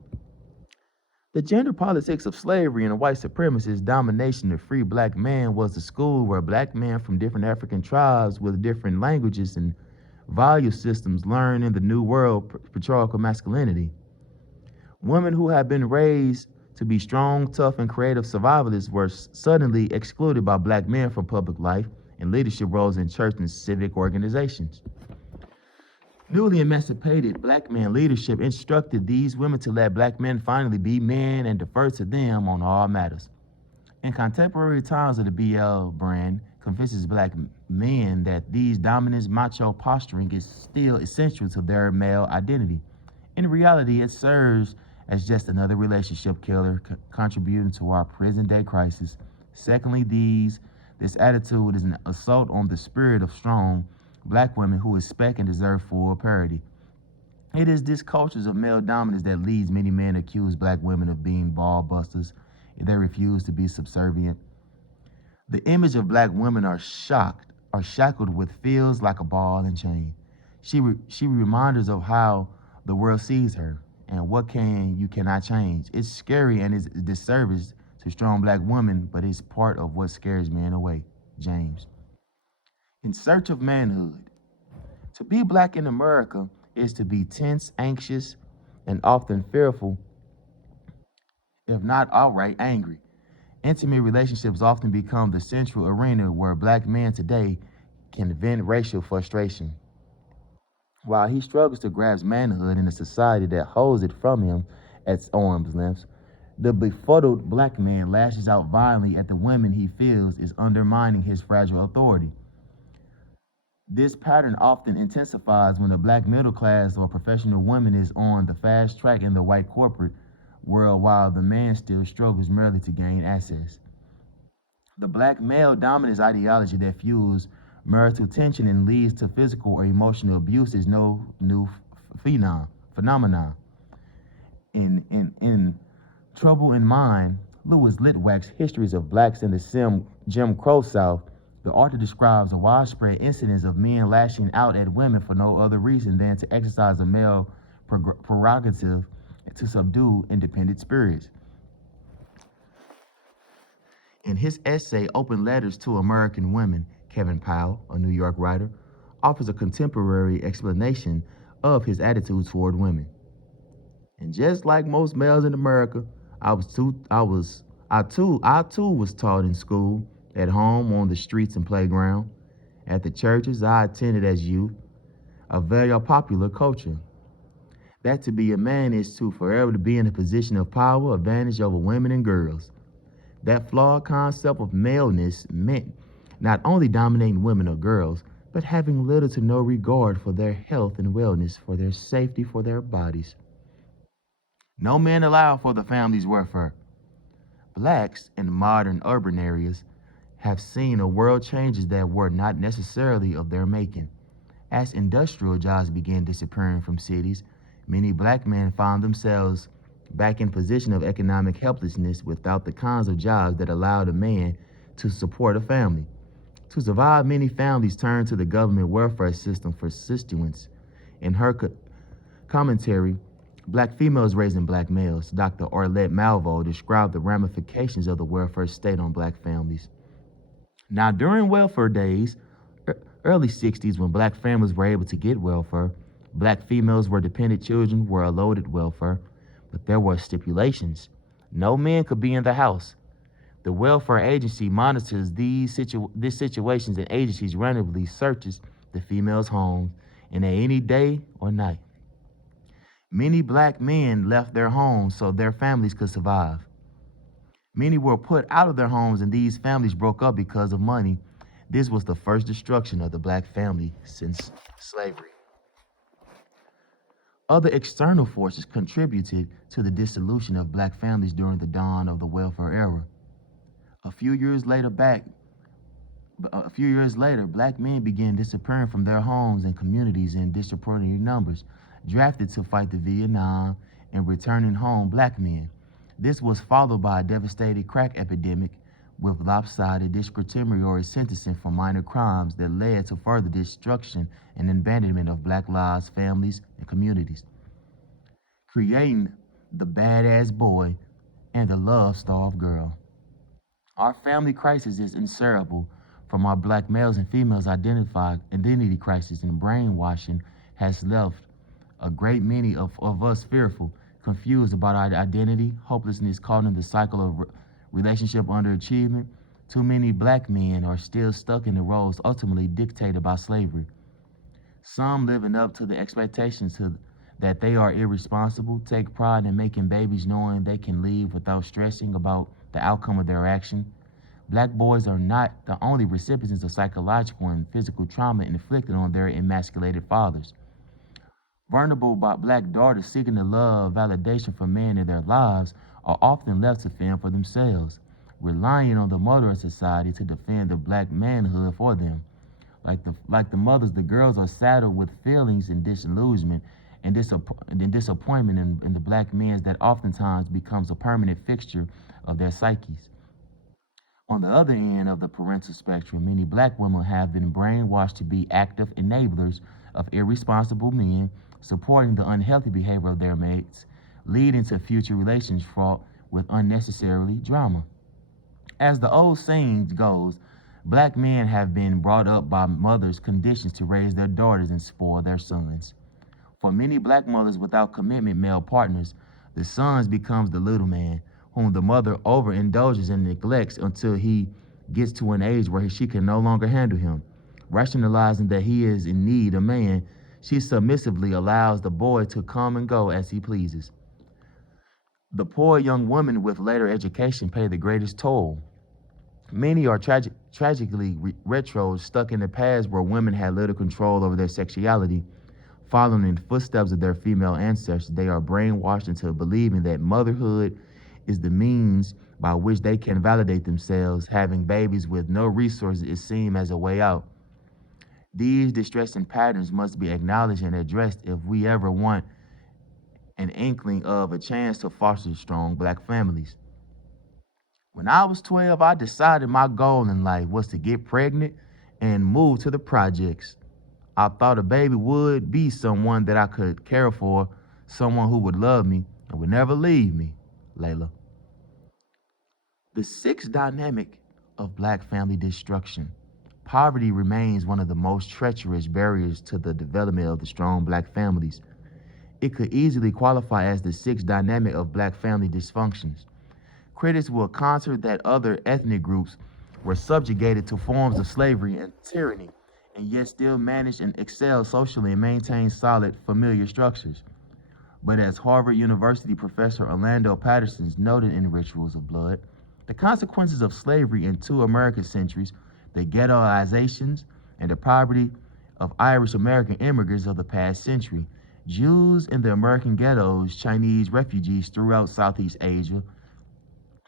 The gender politics of slavery and white supremacist domination of free black man was the school where black men from different African tribes with different languages and value systems learned in the new world patriarchal masculinity. Women who had been raised to be strong, tough, and creative survivalists were suddenly excluded by black men from public life and leadership roles in church and civic organizations. Newly emancipated black men leadership instructed these women to let black men finally be men and defer to them on all matters. In contemporary times of the BL brand, convinces black men that these dominant macho posturing is still essential to their male identity. In reality, it serves as just another relationship killer contributing to our present-day crisis. Secondly, this attitude is an assault on the spirit of strong black women who expect and deserve full parity. It is this culture of male dominance that leads many men to accuse black women of being ball busters if they refuse to be subservient. The image of black women are shackled with feels like a ball and chain. She reminds us of how the world sees her and what you cannot change. It's scary and it's a disservice to strong black women, but it's part of what scares men away. James. In search of manhood. To be black in America is to be tense, anxious, and often fearful, if not outright angry. Intimate relationships often become the central arena where black men today can vent racial frustration. While he struggles to grasp manhood in a society that holds it from him at arm's length, the befuddled black man lashes out violently at the women he feels is undermining his fragile authority. This pattern often intensifies when the black middle class or professional woman is on the fast track in the white corporate world while the man still struggles merely to gain access. The black male dominance ideology that fuels marital tension and leads to physical or emotional abuse is no new phenomenon. In Trouble in Mind, Louis Litwack's Histories of Blacks in the Jim Crow South, the author describes a widespread incidence of men lashing out at women for no other reason than to exercise a male prerogative to subdue independent spirits. In his essay, Open Letters to American Women, Kevin Powell, a New York writer, offers a contemporary explanation of his attitude toward women. And just like most males in America, I too was taught in school, at home, on the streets and playground, at the churches I attended as youth, a very popular culture. That to be a man is to forever to be in a position of power, advantage over women and girls. That flawed concept of maleness meant not only dominating women or girls, but having little to no regard for their health and wellness, for their safety, for their bodies. No men allowed for the family's welfare. Blacks in modern urban areas have seen a world changes that were not necessarily of their making. As industrial jobs began disappearing from cities, many black men found themselves back in position of economic helplessness without the kinds of jobs that allowed a man to support a family. To survive, many families turned to the government welfare system for sustenance. In her commentary, Black Females Raising Black Males, Dr. Arlette Malvo described the ramifications of the welfare state on black families. Now, during welfare days, early 60s, when black families were able to get welfare, black females were dependent children were allotted welfare, but there were stipulations. No men could be in the house. The welfare agency monitors these situations and agencies randomly searches the female's homes and at any day or night. Many black men left their homes so their families could survive. Many were put out of their homes and these families broke up because of money. This was the first destruction of the black family since slavery. Other external forces contributed to the dissolution of black families during the dawn of the welfare era. A few years later, black men began disappearing from their homes and communities in disproportionate numbers, drafted to fight the Vietnam and returning home black men. This was followed by a devastating crack epidemic with lopsided discriminatory sentencing for minor crimes that led to further destruction and abandonment of black lives, families, and communities, creating the badass boy and the love-starved girl. Our family crisis is inseparable from our black males and females identity crisis, and brainwashing has left a great many of us fearful, confused about our identity, hopelessness caught in the cycle of relationship underachievement. Too many black men are still stuck in the roles ultimately dictated by slavery. Some living up to the expectations that they are irresponsible, take pride in making babies knowing they can leave without stressing about the outcome of their action. Black boys are not the only recipients of psychological and physical trauma inflicted on their emasculated fathers. Vulnerable black daughters seeking the love, validation from men in their lives are often left to fend for themselves, relying on the mother of society to defend the black manhood for them. Like the mothers, the girls are saddled with feelings and disillusionment and disappointment in the black men that oftentimes becomes a permanent fixture of their psyches. On the other end of the parental spectrum, many black women have been brainwashed to be active enablers of irresponsible men, supporting the unhealthy behavior of their mates, leading to future relations fraught with unnecessarily drama. As the old saying goes, black men have been brought up by mothers conditioned to raise their daughters and spoil their sons. For many black mothers without commitment male partners, the son becomes the little man, whom the mother overindulges and neglects until he gets to an age where she can no longer handle him. Rationalizing that he is in need of man, she submissively allows the boy to come and go as he pleases. The poor young women with later education pay the greatest toll. Many are tragically retro, stuck in the past where women had little control over their sexuality. Following in the footsteps of their female ancestors, they are brainwashed into believing that motherhood is the means by which they can validate themselves. Having babies with no resources is seen as a way out. These distressing patterns must be acknowledged and addressed if we ever want an inkling of a chance to foster strong black families. When I was 12, I decided my goal in life was to get pregnant and move to the projects. I thought a baby would be someone that I could care for, someone who would love me and would never leave me, Layla. The sixth dynamic of black family destruction. Poverty remains one of the most treacherous barriers to the development of the strong black families. It could easily qualify as the sixth dynamic of black family dysfunctions. Critics will counter that other ethnic groups were subjugated to forms of slavery and tyranny, and yet still managed and excel socially and maintain solid familiar structures. But as Harvard University professor Orlando Patterson noted in Rituals of Blood, the consequences of slavery in two American centuries, the ghettoizations and the poverty of Irish American immigrants of the past century, Jews in the American ghettos, Chinese refugees throughout Southeast Asia,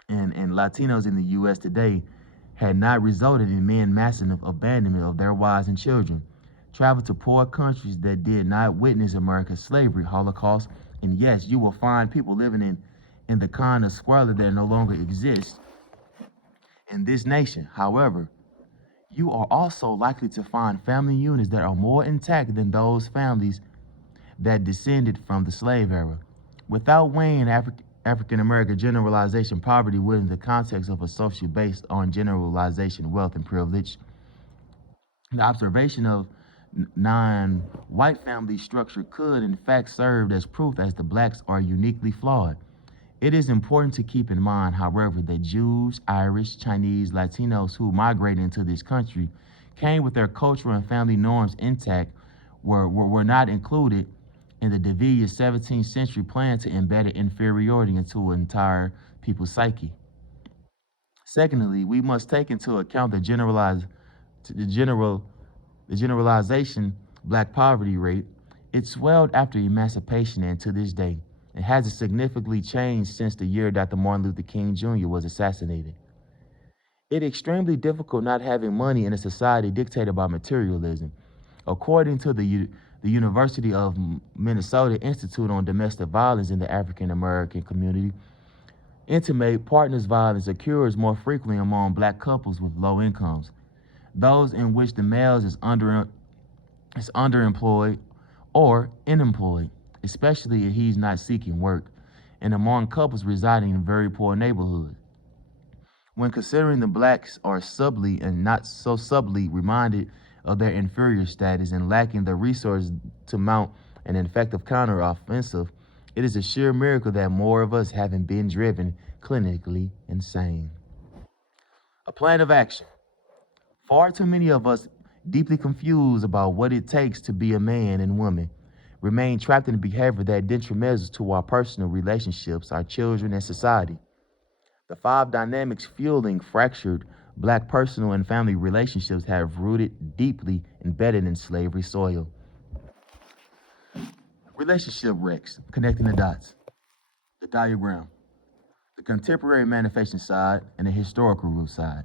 and Latinos in the U.S. today had not resulted in men massive abandonment of their wives and children, traveled to poor countries that did not witness America's slavery, Holocaust, and yes, you will find people living in the kind of squalor that no longer exists in this nation. However, you are also likely to find family units that are more intact than those families that descended from the slave era. Without weighing African American generalization poverty within the context of a social based on generalization wealth and privilege, the observation of non-white family structure could in fact serve as proof as the blacks are uniquely flawed. It is important to keep in mind, however, that Jews, Irish, Chinese, Latinos who migrated into this country came with their cultural and family norms intact, were not included in the devious 17th century plan to embed inferiority into an entire people's psyche. Secondly, we must take into account the general the generalization black poverty rate. It swelled after emancipation and to this day. It hasn't significantly changed since the year Dr. Martin Luther King Jr. was assassinated. It is extremely difficult not having money in a society dictated by materialism. According to the University of Minnesota Institute on Domestic Violence in the African American community, intimate partners violence occurs more frequently among black couples with low incomes, those in which the males is underemployed or unemployed, especially if he's not seeking work, and among couples residing in very poor neighborhoods. When considering the blacks are subtly and not so subtly reminded of their inferior status and lacking the resources to mount an effective counteroffensive, it is a sheer miracle that more of us haven't been driven clinically insane. A plan of action. Far too many of us, deeply confused about what it takes to be a man and woman, remain trapped in a behavior that detrimental to our personal relationships, our children, and society. The five dynamics fueling fractured black personal and family relationships have rooted deeply embedded in slavery soil. Relationship wrecks, connecting the dots. The diagram. The contemporary manifestation side and the historical root side.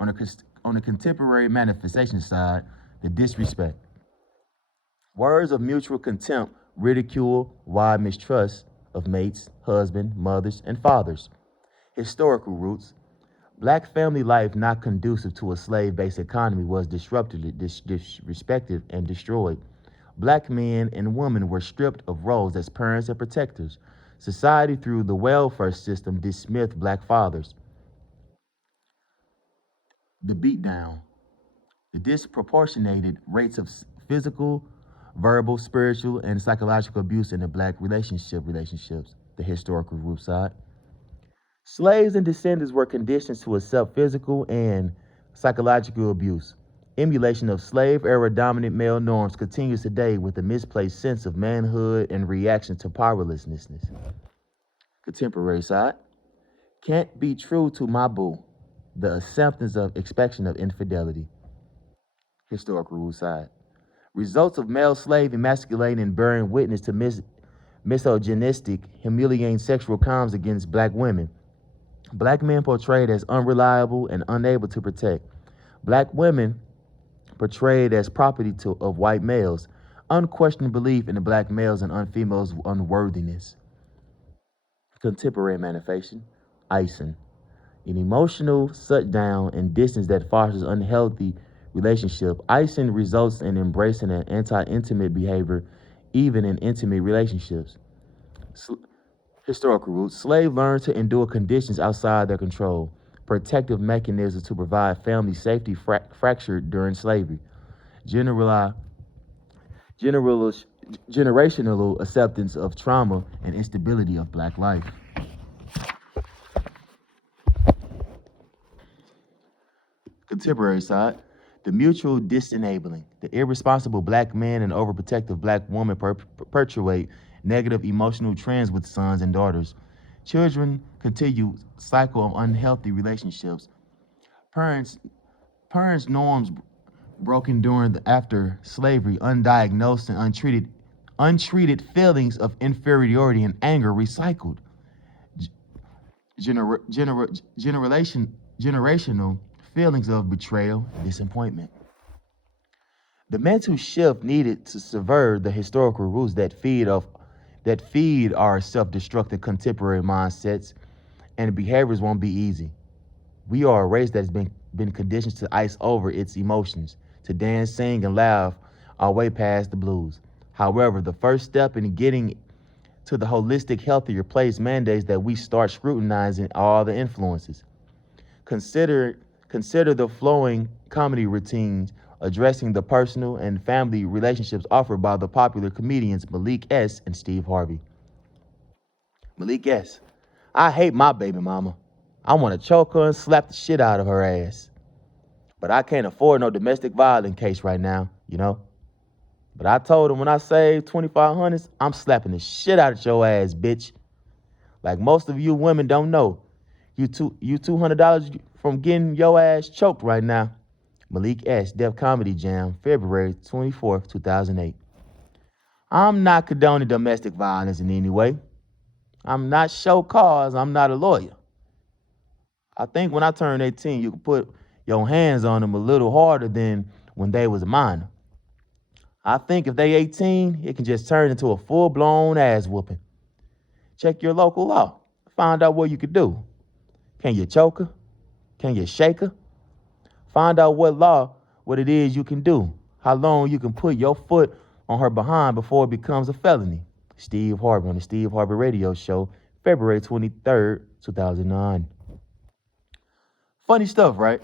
On the contemporary manifestation side, the disrespect. Words of mutual contempt, ridicule, wide mistrust of mates, husbands, mothers, and fathers. Historical roots. Black family life not conducive to a slave-based economy was disrupted, disrespected, and destroyed. Black men and women were stripped of roles as parents and protectors. Society, through the welfare system, dismissed black fathers. The beatdown, the disproportionated rates of physical, verbal, spiritual, and psychological abuse in the black relationships, the historical root side. Slaves and descendants were conditioned to accept physical and psychological abuse. Emulation of slave era dominant male norms continues today with a misplaced sense of manhood and reaction to powerlessness. Contemporary side. Can't be true to my boo. The acceptance of expectation of infidelity. Historical root side. Results of male slave emasculating and bearing witness to misogynistic, humiliating sexual crimes against black women. Black men portrayed as unreliable and unable to protect. Black women portrayed as property of white males. Unquestioned belief in the black males and females' unworthiness. Contemporary manifestation, icing. An emotional shutdown and distance that fosters unhealthy relationship. Icing results in embracing an anti-intimate behavior, even in intimate relationships. Historical roots. Slaves learned to endure conditions outside their control. Protective mechanisms to provide family safety fractured during slavery. General, general, generational acceptance of trauma and instability of black life. Contemporary side. The mutual disenabling. The irresponsible black man and overprotective black woman perpetuate negative emotional trends with sons and daughters. Children continue cycle of unhealthy relationships. Parents parents norms broken during after slavery, undiagnosed and untreated untreated feelings of inferiority and anger recycled, generational feelings of betrayal and disappointment. The mental shift needed to subvert the historical roots that feed our self-destructive contemporary mindsets and behaviors won't be easy. We are a race that has been conditioned to ice over its emotions, to dance, sing, and laugh our way past the blues. However, the first step in getting to the holistic, healthier place mandates that we start scrutinizing all the influences. Consider consider the flowing comedy routines addressing the personal and family relationships offered by the popular comedians Malik S. and Steve Harvey. Malik S. I hate my baby mama. I want to choke her and slap the shit out of her ass. But I can't afford no domestic violence case right now, you know? But I told him when I saved 2,500, I'm slapping the shit out of your ass, bitch. Like most of you women don't know. You $200 from getting your ass choked right now. Malik S. Def Comedy Jam, February 24th, 2008. I'm not condoning domestic violence in any way. I'm not show cause. I'm not a lawyer. I think when I turned 18, you could put your hands on them a little harder than when they was a minor. I think if they 18, it can just turn into a full-blown ass whooping. Check your local law. Find out what you could do. Can you choke her? Can you shake her? Find out what it is you can do. How long you can put your foot on her behind before it becomes a felony. Steve Harvey on the Steve Harvey Radio Show, February 23rd, 2009. Funny stuff, right?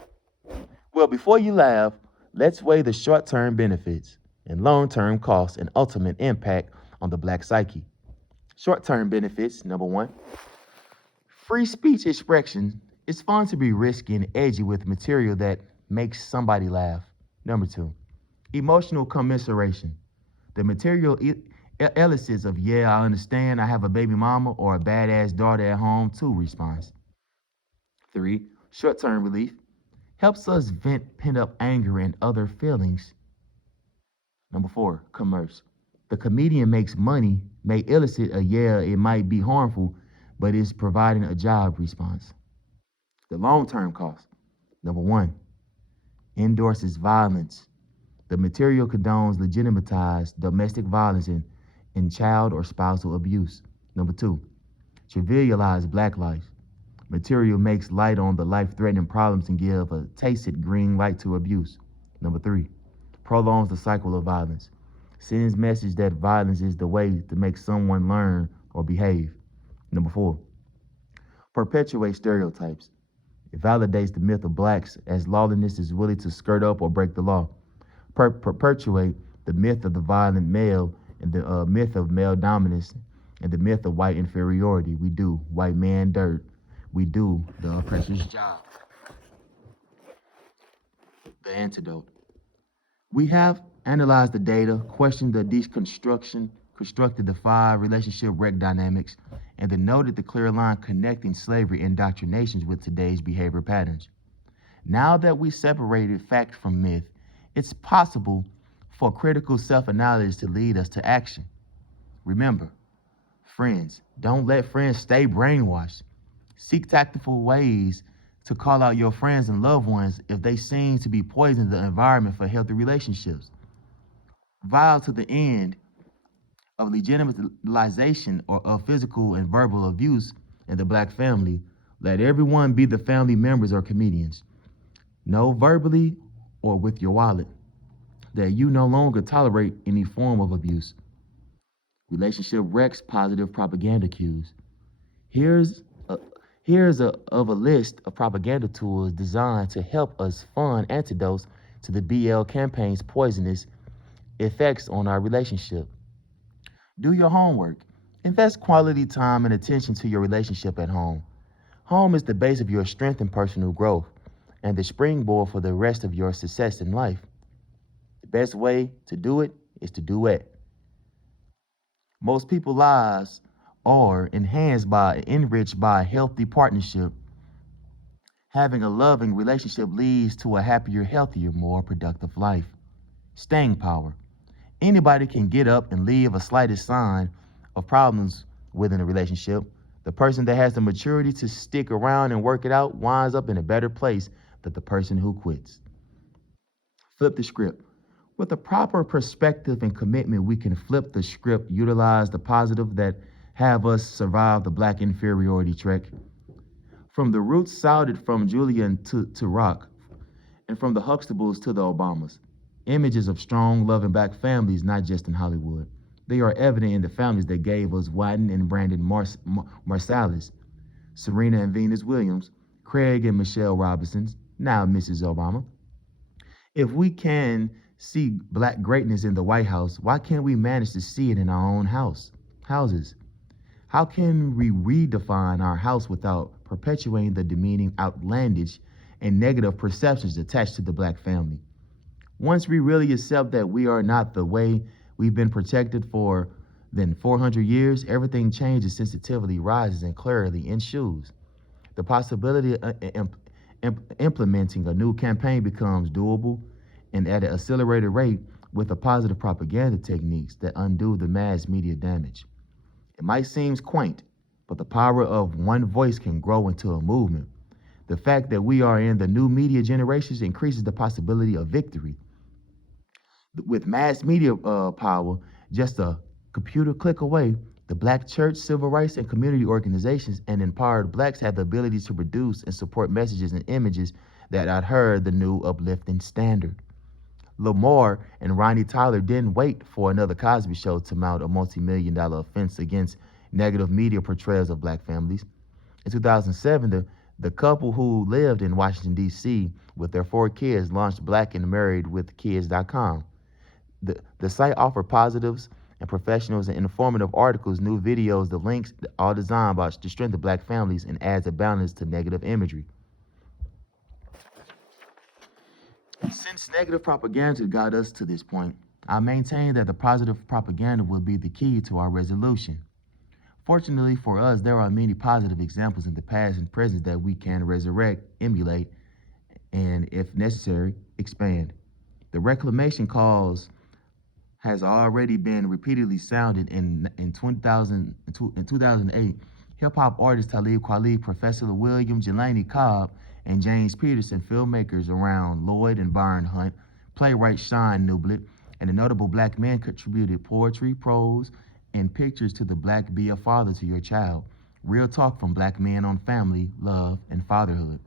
Well, before you laugh, let's weigh the short-term benefits and long-term costs and ultimate impact on the black psyche. Short-term benefits, number one. Free speech expression. It's fun to be risky and edgy with material that makes somebody laugh. Number two. Emotional commiseration. The material elicits of, yeah, I understand I have a baby mama or a badass daughter at home too response. Three. Short-term relief. Helps us vent pent-up anger and other feelings. Number four, commerce. The comedian makes money, may elicit a yeah, it might be harmful, but is providing a job response. The long-term cost. Number one, endorses violence. The material condones legitimized domestic violence and child or spousal abuse. Number two, trivialize black life. Material makes light on the life-threatening problems and give a tacit green light to abuse. Number three, prolongs the cycle of violence. Sends message that violence is the way to make someone learn or behave. Number four, perpetuates stereotypes. It validates the myth of blacks as lawlessness is willing to skirt up or break the law. Perpetuate the myth of the violent male and the myth of male dominance and the myth of white inferiority. We do white man dirt. We do the oppressor's job. The antidote. We have analyzed the data, questioned the deconstruction, constructed the five relationship wreck dynamics, and then noted the clear line connecting slavery indoctrinations with today's behavior patterns. Now that we separated fact from myth, it's possible for critical self-analysis to lead us to action. Remember, friends, don't let friends stay brainwashed. Seek tactful ways to call out your friends and loved ones if they seem to be poisoning the environment for healthy relationships. Vow to the end of legitimization or of physical and verbal abuse in the black family. Let everyone be the family members or comedians. Know verbally or with your wallet that you no longer tolerate any form of abuse. Relationship wrecks positive propaganda cues. Here's a list of propaganda tools designed to help us fund antidotes to the BL campaign's poisonous effects on our relationship. Do your homework. Invest quality time and attention to your relationship at home. Home is the base of your strength and personal growth, and the springboard for the rest of your success in life. The best way to do it is to do it. Most people's lives are enriched by a healthy partnership. Having a loving relationship leads to a happier, healthier, more productive life. Staying power. Anybody can get up and leave a slightest sign of problems within a relationship. The person that has the maturity to stick around and work it out winds up in a better place than the person who quits. Flip the script. With a proper perspective and commitment, we can flip the script, utilize the positive that have us survive the black inferiority trek. From the roots sounded from Julian to Rock, and from the Huxtables to the Obamas. Images of strong, loving black families, not just in Hollywood. They are evident in the families that gave us Watton and Brandon Marsalis, Serena and Venus Williams, Craig and Michelle Robinsons, now Mrs. Obama. If we can see black greatness in the White House, why can't we manage to see it in our own houses? How can we redefine our house without perpetuating the demeaning, outlandish, and negative perceptions attached to the black family? Once we really accept that we are not the way we've been protected for then 400 years, everything changes, sensitivity rises, and clarity ensues. The possibility of implementing a new campaign becomes doable and at an accelerated rate with the positive propaganda techniques that undo the mass media damage. It might seem quaint, but the power of one voice can grow into a movement. The fact that we are in the new media generations increases the possibility of victory. With mass media power, just a computer click away, the black church, civil rights, and community organizations and empowered blacks have the ability to produce and support messages and images that adhere the new uplifting standard. Lamar and Ronnie Tyler didn't wait for another Cosby Show to mount a multi-million-dollar offense against negative media portrayals of black families. In 2007, the couple who lived in Washington, D.C. with their 4 kids launched blackandmarriedwithkids.com. The site offered positives and professionals and informative articles, new videos, the links, all designed to strengthen black families and adds a balance to negative imagery. Since negative propaganda got us to this point, I maintain that the positive propaganda will be the key to our resolution. Fortunately for us, there are many positive examples in the past and present that we can resurrect, emulate, and, if necessary, expand. The reclamation cause has already been repeatedly sounded in 2008. Hip-hop artist Talib Kweli, Professor William Jelani Cobb, and James Peterson, filmmakers around Lloyd and Byron Hunt, playwright Sean Nublet, and the notable black men contributed poetry, prose, and pictures to the Black Be a Father to Your Child, real talk from black men on family, love, and fatherhood.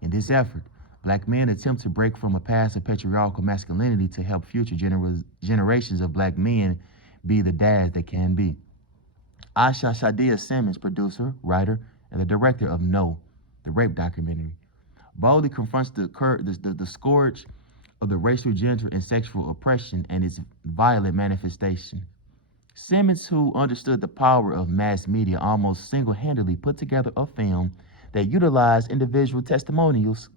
In this effort, black men attempt to break from a past of patriarchal masculinity to help future generations of black men be the dads they can be. Asha Shadia Simmons, producer, writer, and the director of No, the rape documentary, boldly confronts the scourge of the racial, gender, and sexual oppression and its violent manifestation. Simmons, who understood the power of mass media, almost single-handedly put together a film that utilized individual testimonials,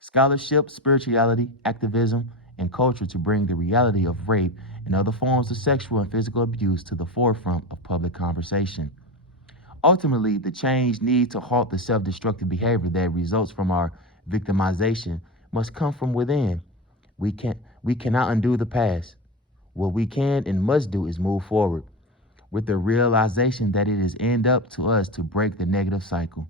scholarship, spirituality, activism, and culture to bring the reality of rape and other forms of sexual and physical abuse to the forefront of public conversation. Ultimately, the change needs to halt the self-destructive behavior that results from our victimization must come from within. We cannot undo the past. What we can and must do is move forward with the realization that it is end up to us to break the negative cycle.